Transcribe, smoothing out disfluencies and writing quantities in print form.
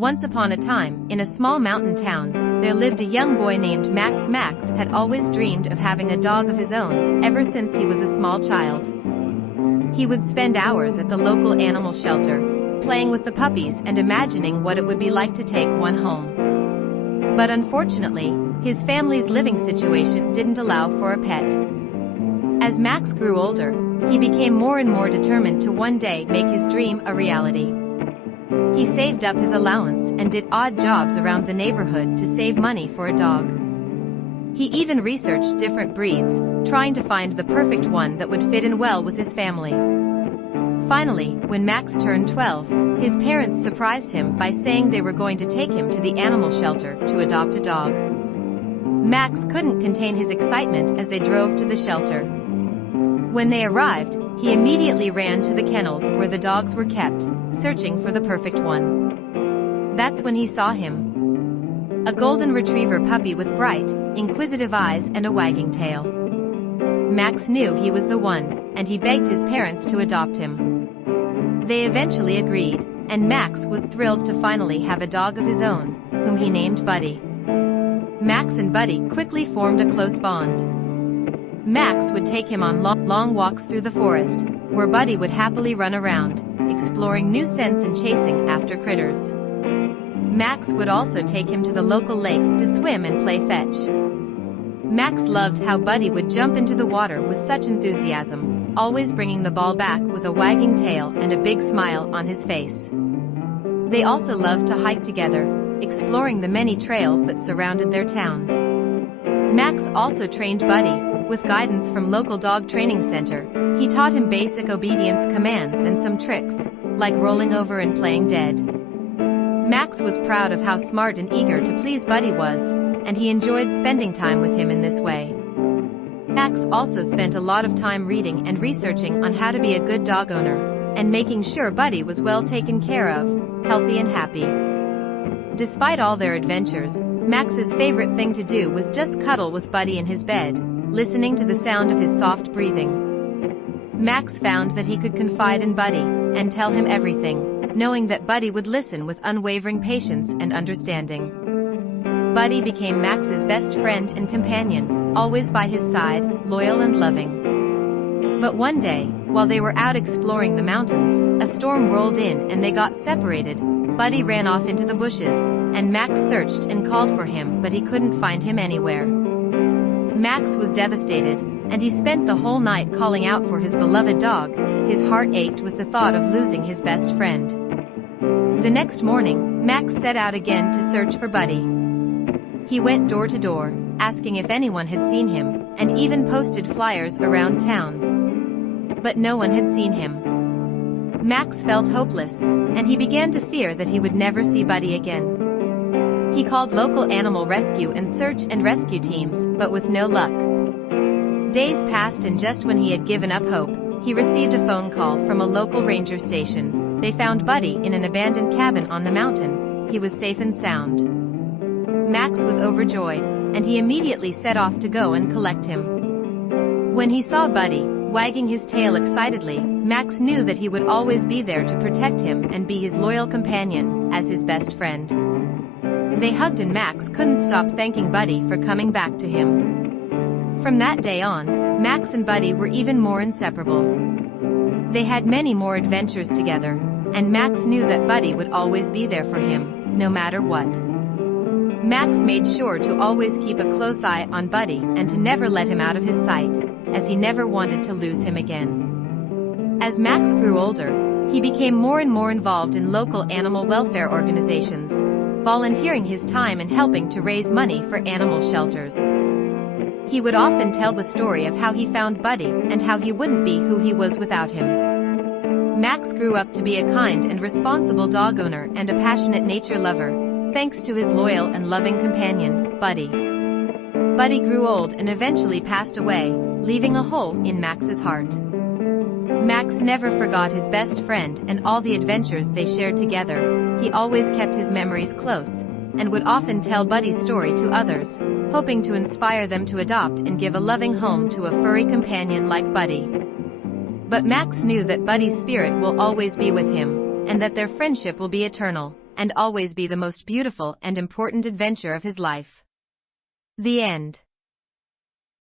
Once upon a time, in a small mountain town, there lived a young boy named Max. Max had always dreamed of having a dog of his own, ever since he was a small child. He would spend hours at the local animal shelter, playing with the puppies and imagining what it would be like to take one home. But unfortunately, his family's living situation didn't allow for a pet. As Max grew older, he became more and more determined to one day make his dream a reality. He saved up his allowance and did odd jobs around the neighborhood to save money for a dog. He even researched different breeds, trying to find the perfect one that would fit in well with his family. Finally, when Max turned 12, his parents surprised him by saying they were going to take him to the animal shelter to adopt a dog. Max couldn't contain his excitement as they drove to the shelter. When they arrived, he immediately ran to the kennels where the dogs were kept, searching for the perfect one. That's when he saw him. A golden retriever puppy with bright, inquisitive eyes and a wagging tail. Max knew he was the one, and he begged his parents to adopt him. They eventually agreed, and Max was thrilled to finally have a dog of his own, whom he named Buddy. Max and Buddy quickly formed a close bond. Max would take him on long walks through the forest, where Buddy would happily run around, exploring new scents and chasing after critters. Max would also take him to the local lake to swim and play fetch. Max loved how Buddy would jump into the water with such enthusiasm, always bringing the ball back with a wagging tail and a big smile on his face. They also loved to hike together, exploring the many trails that surrounded their town. Max also trained Buddy. With guidance from local dog training center, he taught him basic obedience commands and some tricks, like rolling over and playing dead. Max was proud of how smart and eager to please Buddy was, and he enjoyed spending time with him in this way. Max also spent a lot of time reading and researching on how to be a good dog owner, and making sure Buddy was well taken care of, healthy and happy. Despite all their adventures, Max's favorite thing to do was just cuddle with Buddy in his bed, listening to the sound of his soft breathing. Max found that he could confide in Buddy and tell him everything, knowing that Buddy would listen with unwavering patience and understanding. Buddy became Max's best friend and companion, always by his side, loyal and loving. But one day, while they were out exploring the mountains, a storm rolled in and they got separated. Buddy ran off into the bushes, and Max searched and called for him, but he couldn't find him anywhere. Max was devastated, and he spent the whole night calling out for his beloved dog. His heart ached with the thought of losing his best friend. The next morning, Max set out again to search for Buddy. He went door to door, asking if anyone had seen him, and even posted flyers around town. But no one had seen him. Max felt hopeless, and he began to fear that he would never see Buddy again. He called local animal rescue and search and rescue teams, but with no luck. Days passed, and just when he had given up hope, he received a phone call from a local ranger station. They found Buddy in an abandoned cabin on the mountain. He was safe and sound. Max was overjoyed, and he immediately set off to go and collect him. When he saw Buddy, wagging his tail excitedly, Max knew that he would always be there to protect him and be his loyal companion, as his best friend. They hugged, and Max couldn't stop thanking Buddy for coming back to him. From that day on, Max and Buddy were even more inseparable. They had many more adventures together, and Max knew that Buddy would always be there for him, no matter what. Max made sure to always keep a close eye on Buddy and to never let him out of his sight, as he never wanted to lose him again. As Max grew older, he became more and more involved in local animal welfare organizations, volunteering his time and helping to raise money for animal shelters. He would often tell the story of how he found Buddy and how he wouldn't be who he was without him. Max grew up to be a kind and responsible dog owner and a passionate nature lover, thanks to his loyal and loving companion, Buddy. Buddy grew old and eventually passed away, leaving a hole in Max's heart. Max never forgot his best friend and all the adventures they shared together. He always kept his memories close, and would often tell Buddy's story to others, hoping to inspire them to adopt and give a loving home to a furry companion like Buddy. But Max knew that Buddy's spirit will always be with him, and that their friendship will be eternal, and always be the most beautiful and important adventure of his life. The end.